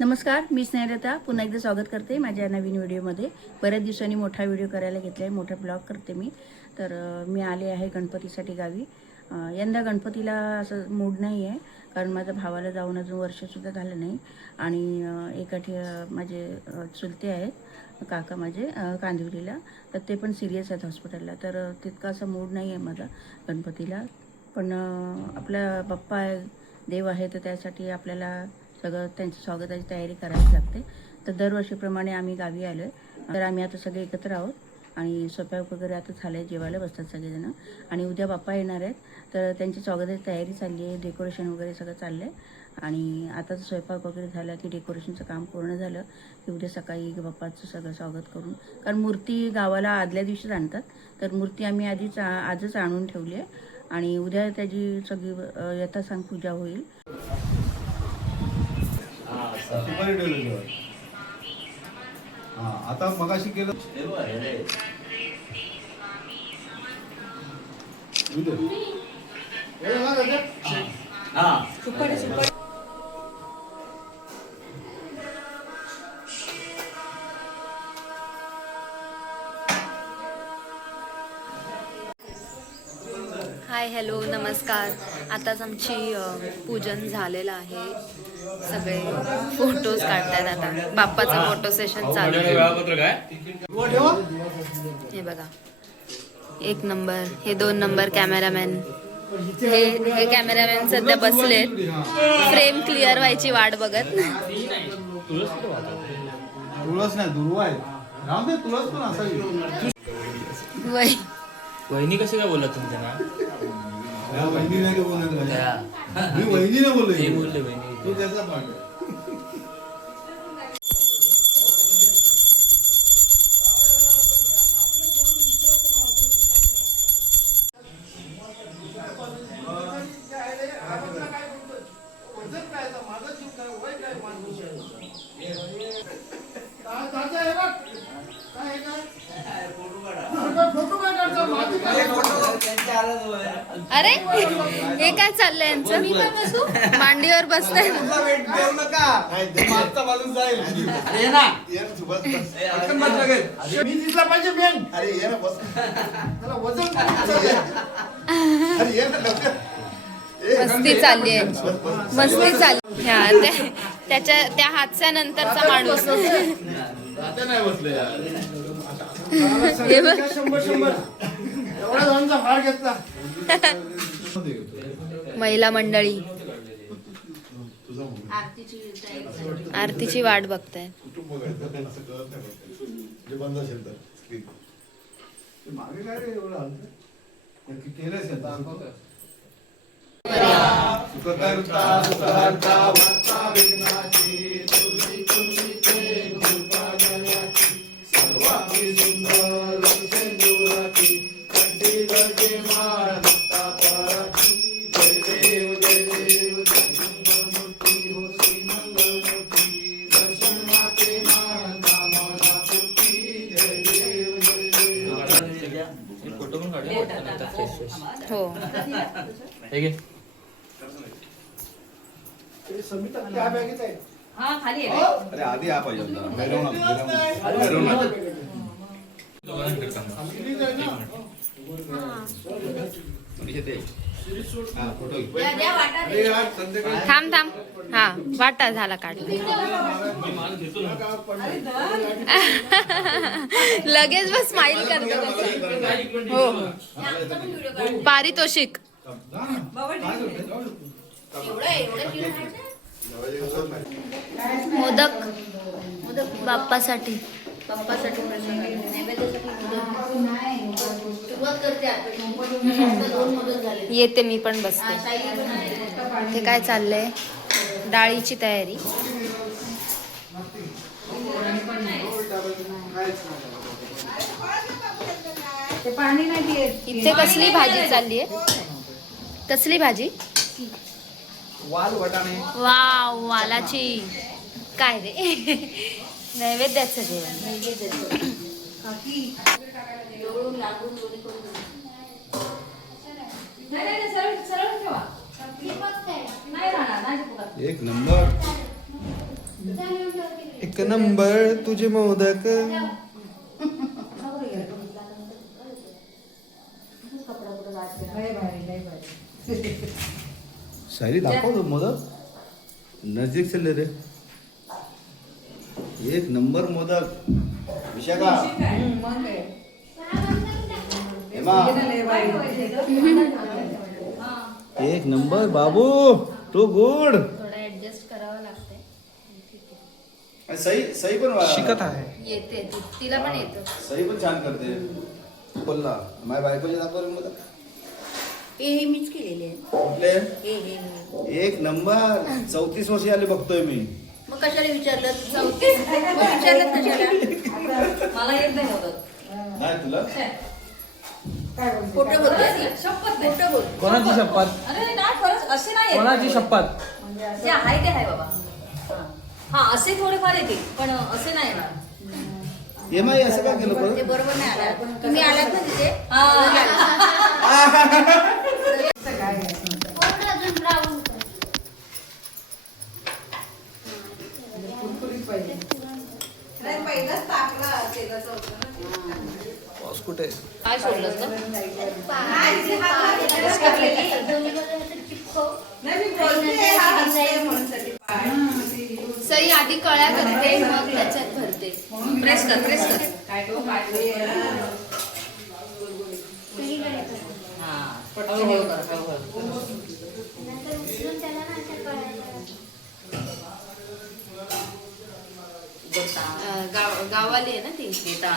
नमस्कार मी स्नेहलता. पुन्हा एकदा स्वागत करते माझ्या नवीन व्हिडिओमध्ये. बऱ्याच दिवसांनी मोठा व्हिडिओ करायला घेतला आहे मोठा ब्लॉग करते मी. तर मी आले आहे गणपतीसाठी गावी. यंदा गणपतीला असं मूड नाही आहे कारण माझ्या भावाला जाऊन अजून वर्षसुद्धा झालं नाही. आणि एकाठी एका ठि माझे चुलते आहेत काका माझे कांदिवलीला. तर ते पण सिरियस आहेत हॉस्पिटलला तर तितका असा मूड नाही आहे माझा गणपतीला. पण आपला बाप्पा आहे देव आहे तर त्यासाठी आपल्याला सगळं त्यांच्या स्वागताची तयारी करावीच लागते. तर दरवर्षीप्रमाणे आम्ही गावी आलो आहे तर आम्ही आता सगळे एकत्र आहोत. आणि स्वयंपाक वगैरे आता झालं आहे जेवायला बसतात सगळेजण. आणि उद्या बाप्पा येणार आहेत. तर त्यांची स्वागताची तयारी चालली आहे. डेकोरेशन वगैरे सगळं चाललं आहे आणि आता स्वयंपाक वगैरे झाला की डेकोरेशनचं काम पूर्ण झालं की उद्या सकाळी बाप्पाचं सगळं स्वागत करून. कारण मूर्ती गावाला आदल्या दिवशीच आणतात. तर मूर्ती आम्ही आधीच आ- आजच आणून ठेवली आहे. आणि उद्या त्याची सगळी यथासांग पूजा होईल. सुपारी ठेवलेली आहे. हा आता मगाशी केलं. हाय हॅलो नमस्कार. आताच आमची पूजन झालेलं आहे. सगळे फोटोज काढतायत आता. बाप्पाचं फोटो सेशन चालू आहे. हे बघा. एक नंबर हे दोन नंबर कॅमेरामॅन हे हे कॅमेरामॅन सध्या बसलेत. फ्रेम क्लिअर व्हायची वाट बघत. नाही वहिनी कशी काय बोलत तुमच्या ना? वहिनी नाही? बोलत वहिनीने ते बोलले बोलले वहिनी तू अरे हे काय चाललंय यांचं मांडीवर बसताय. मस्ती चालली आहे मस्ती चालली हा त्या- त्याच्या त्या हादच्यानंतरचा माणूस आता नाही बसले यार. हे बघ जणांचा घेतला महिला मंडळी. आरतीची वाट बघताय कुटुंब काय असं कळत नाही फक्त. हे घे. बॅगेत आहे. अरे आधी हा पाहिजे होता. भैरवनाथ भैरवनाथ भैरवनाथ हा, फोटो घे. अरे यार, संध्याकाळी थांब थांब. हा वाटा झाला काढला लगेच बस स्माइल करतो. कसं. हो हो पारितोषिक. मोदक मोदक बाप्पासाठी. बाप्पासाठी येते मी पण बसते. ते काय चाललंय? डाळीची तयारी. इथे कसली भाजी चालली आहे कसली भाजी? वाल वटाणे. वाव वालाची. काय रे? नैवेद्याचं जेवण. एक नंबर. एक नंबर तुझे मोदक. सायली दाखव मोदक. नजदीक चल रे. एक नंबर मोदक. विशाखा. एक नंबर बाबू. Too good. थोडं ऍडजस्ट करावं लागतंय. सई सई पण शिकत आहे. येते ती- तिला पण येतं. सई पण छान करते. बोलला माझ्या बायकोचे दाखव रे मोदक. हे हे मीच केलेले आहे कुठले? हे हे हे. एक नंबर. चौतीस वर्षी आले बघतोय मी. मग कशाला विचारलं? मग विचारलं कशाला? मला येत नाही होत. नाही तुला? खोटं बोलते शपथ नाही. खोटं बोल कोणाची शपथ. अरे खरंच असे नाही येत. कोणाची शपथ? जे आहे ते आहे बाबा. हा असे थोडेफार येतील पण असे नाही येणार. एम आय असं का केलं ते बरोबर नाही आला. तुम्ही आलात ना तिथे? हा. कुठे आहे? काय सोडलंस ना सई आधी कळ्या करते मग त्याच्यात भरते. प्रेस कर प्रेस कर. हा हळूहळू हळूहळू गाव गावाली आहे ना ती गीता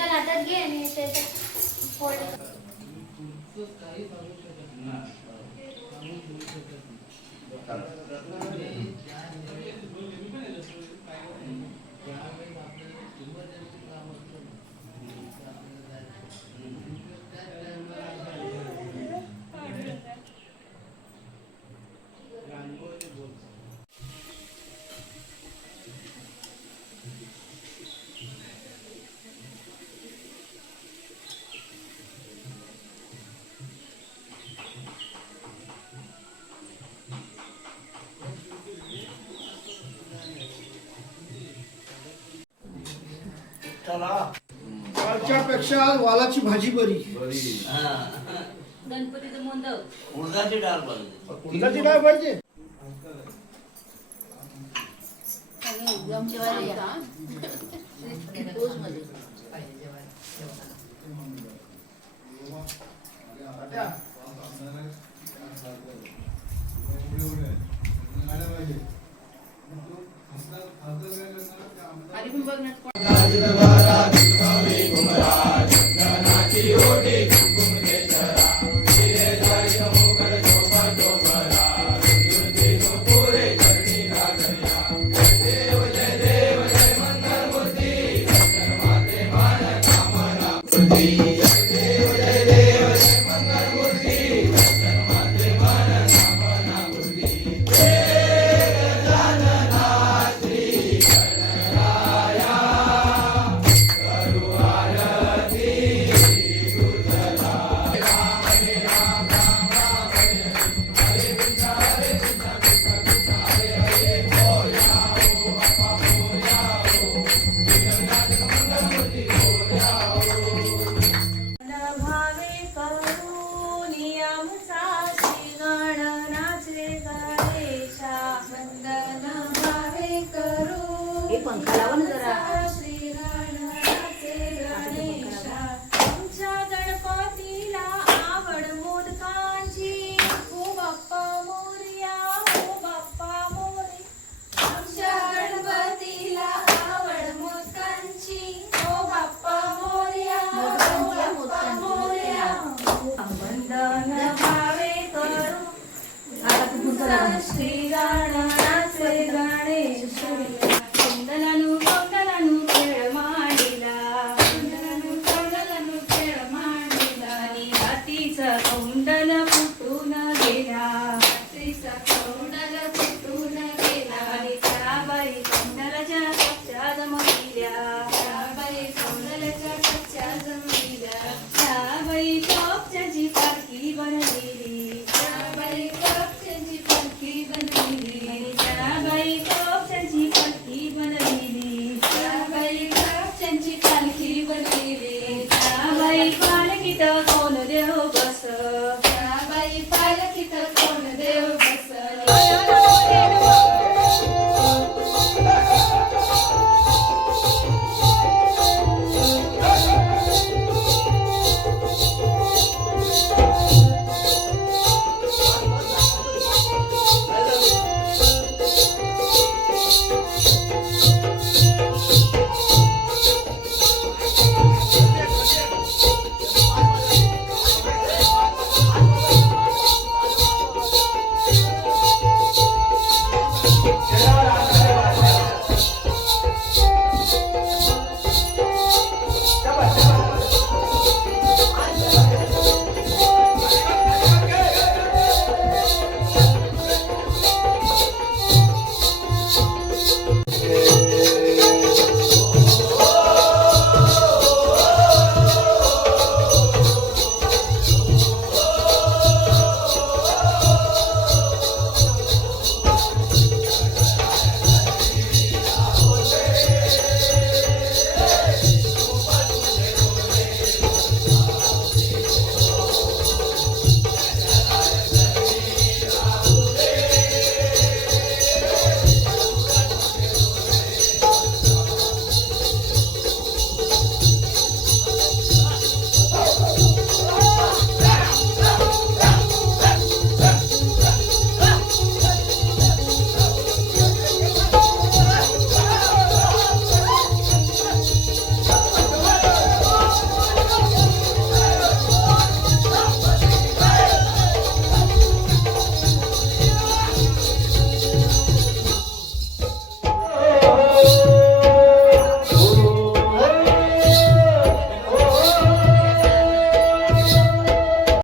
हातात घे आणि त्याच्यात पेक्षा आज वालाची भाजी बरी. गणपतीचं मोदक. उडदाची डाळ पाहिजे. आधी पण बघ ना